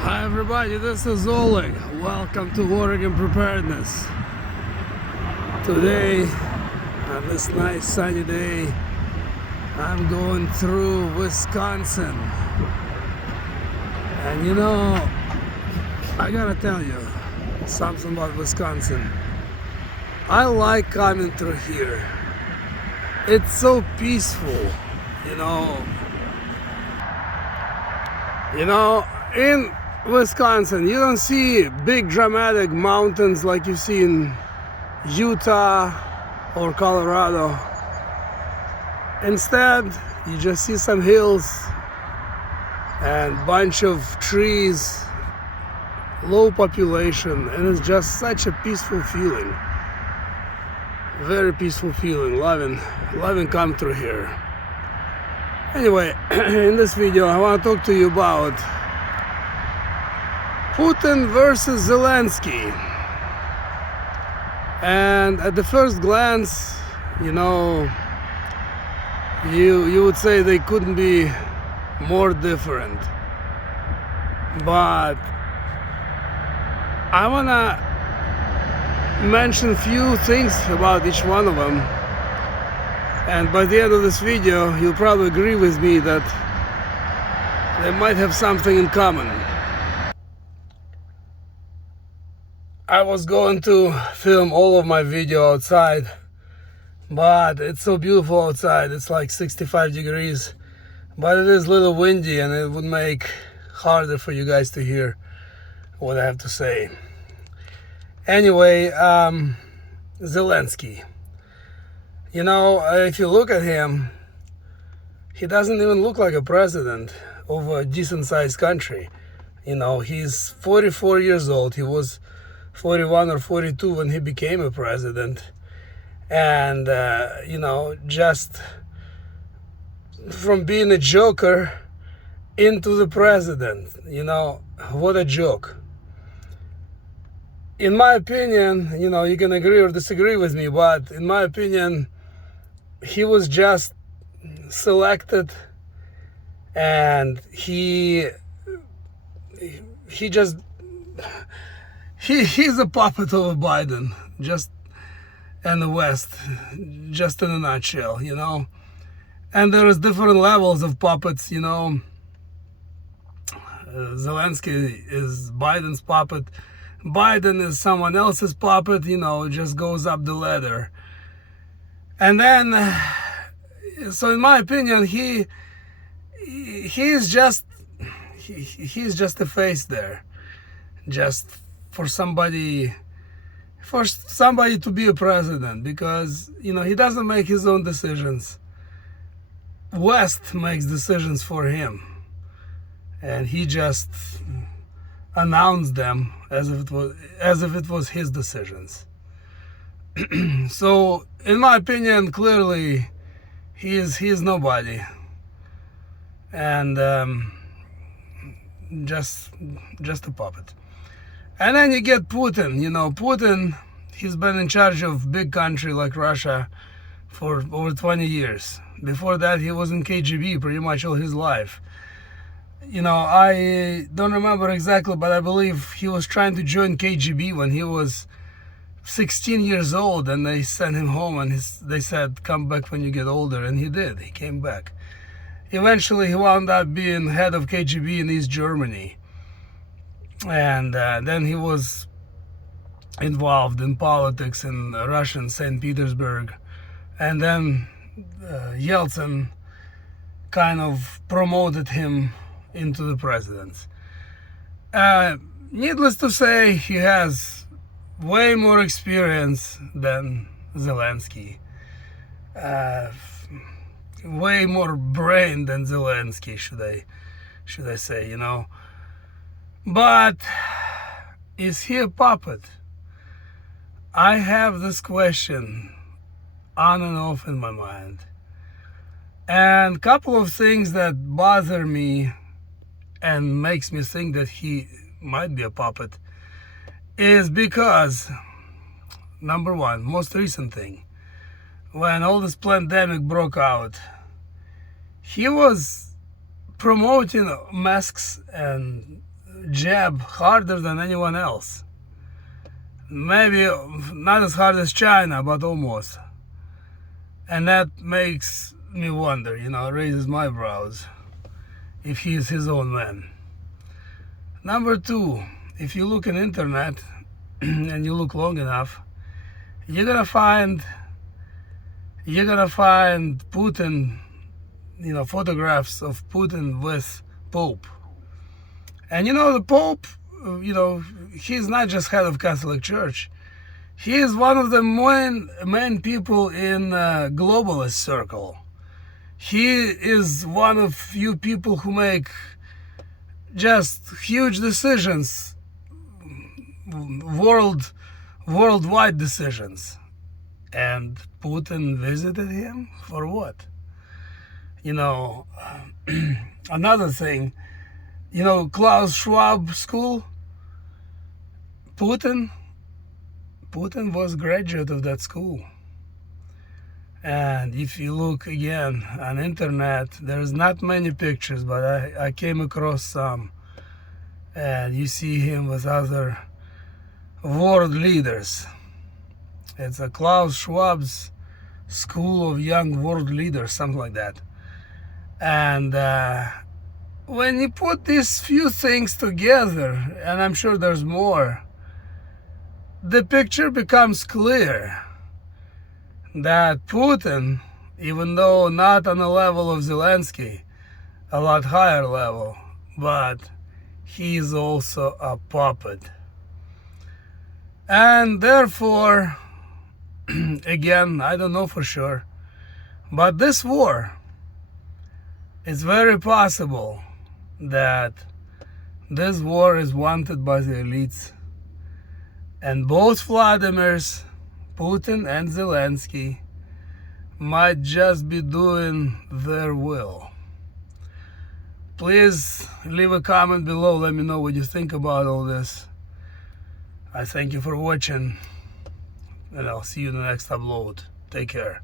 Hi everybody, this is Oleg. Welcome to Oregon Preparedness. Today, on this nice sunny day, I'm going through Wisconsin. And you know, I gotta tell you something about Wisconsin. I like coming through here. It's so peaceful, you know. In Wisconsin, you don't see big dramatic mountains like you see in Utah or Colorado. Instead, you just see some hills and bunch of trees, low population, and it's just such a peaceful feeling. Very peaceful feeling, loving coming through here. Anyway, in this video I want to talk to you about Putin versus Zelenskiy. And at the first glance, you know, you would say they couldn't be more different. But I wanna mention few things about each one of them. And by the end of this video, you'll probably agree with me that they might have something in common. I was going to film all of my video outside, but it's so beautiful outside. It's like 65 degrees, but it is a little windy and it would make harder for you guys to hear what I have to say. Anyway, Zelenskiy. You know, if you look at him, he doesn't even look like a president of a decent-sized country. You know, he's 44 years old. He was 41 or 42 when he became a president. And, you know, just from being a joker into the president, you know, what a joke. In my opinion, you know, you can agree or disagree with me, but in my opinion, he was just selected, and he's a puppet of Biden, just in the West, just in a nutshell, you know. And there is different levels of puppets, you know. Zelensky is Biden's puppet. Biden is someone else's puppet, you know, just goes up the ladder. And then, so in my opinion, he's just a face there, just for somebody to be a president, because, you know, he doesn't make his own decisions. West makes decisions for him, and he just announced them as if it was his decisions. So, in my opinion, clearly, he is nobody, and just a puppet. And then you get Putin. You know, Putin, he's been in charge of big country like Russia for over 20 years. Before that, he was in KGB pretty much all his life. You know, I don't remember exactly, but I believe he was trying to join KGB when he was 16 years old, and they sent him home, and they said, come back when you get older, and he did. He came back. Eventually, he wound up being head of KGB in East Germany, and then he was involved in politics in Russian St. Petersburg, and then Yeltsin kind of promoted him into the presidency. Needless to say, he has way more experience than Zelenskiy, way more brain than Zelenskiy, should I say, you know. But is he a puppet? I have this question on and off in my mind, and a couple of things that bother me and makes me think that he might be a puppet is because, number one, most recent thing, when all this pandemic broke out, he was promoting masks and jab harder than anyone else. Maybe not as hard as China, but almost. And that makes me wonder, raises my brows, if he is his own man. Number two, if you look on internet and you look long enough, you're gonna find Putin, photographs of Putin with Pope. And the Pope, he's not just head of Catholic Church. He is one of the main people in globalist circle. He is one of few people who make just huge decisions, worldwide decisions. And Putin visited him for what? Another thing, Klaus Schwab school, Putin was graduate of that school. And if you look again on internet, there's not many pictures, but I came across some. And you see him with other world leaders. It's a Klaus Schwab's School of Young World Leaders, something like that. And when you put these few things together, and I'm sure there's more, the picture becomes clear that Putin, even though not on the level of Zelensky, a lot higher level, but he's also a puppet. And therefore, again, I don't know for sure, but this war, it's very possible that this war is wanted by the elites. And both Vladimirs, Putin and Zelensky, might just be doing their will. Please leave a comment below. Let me know what you think about all this. I thank you for watching, and I'll see you in the next upload. Take care.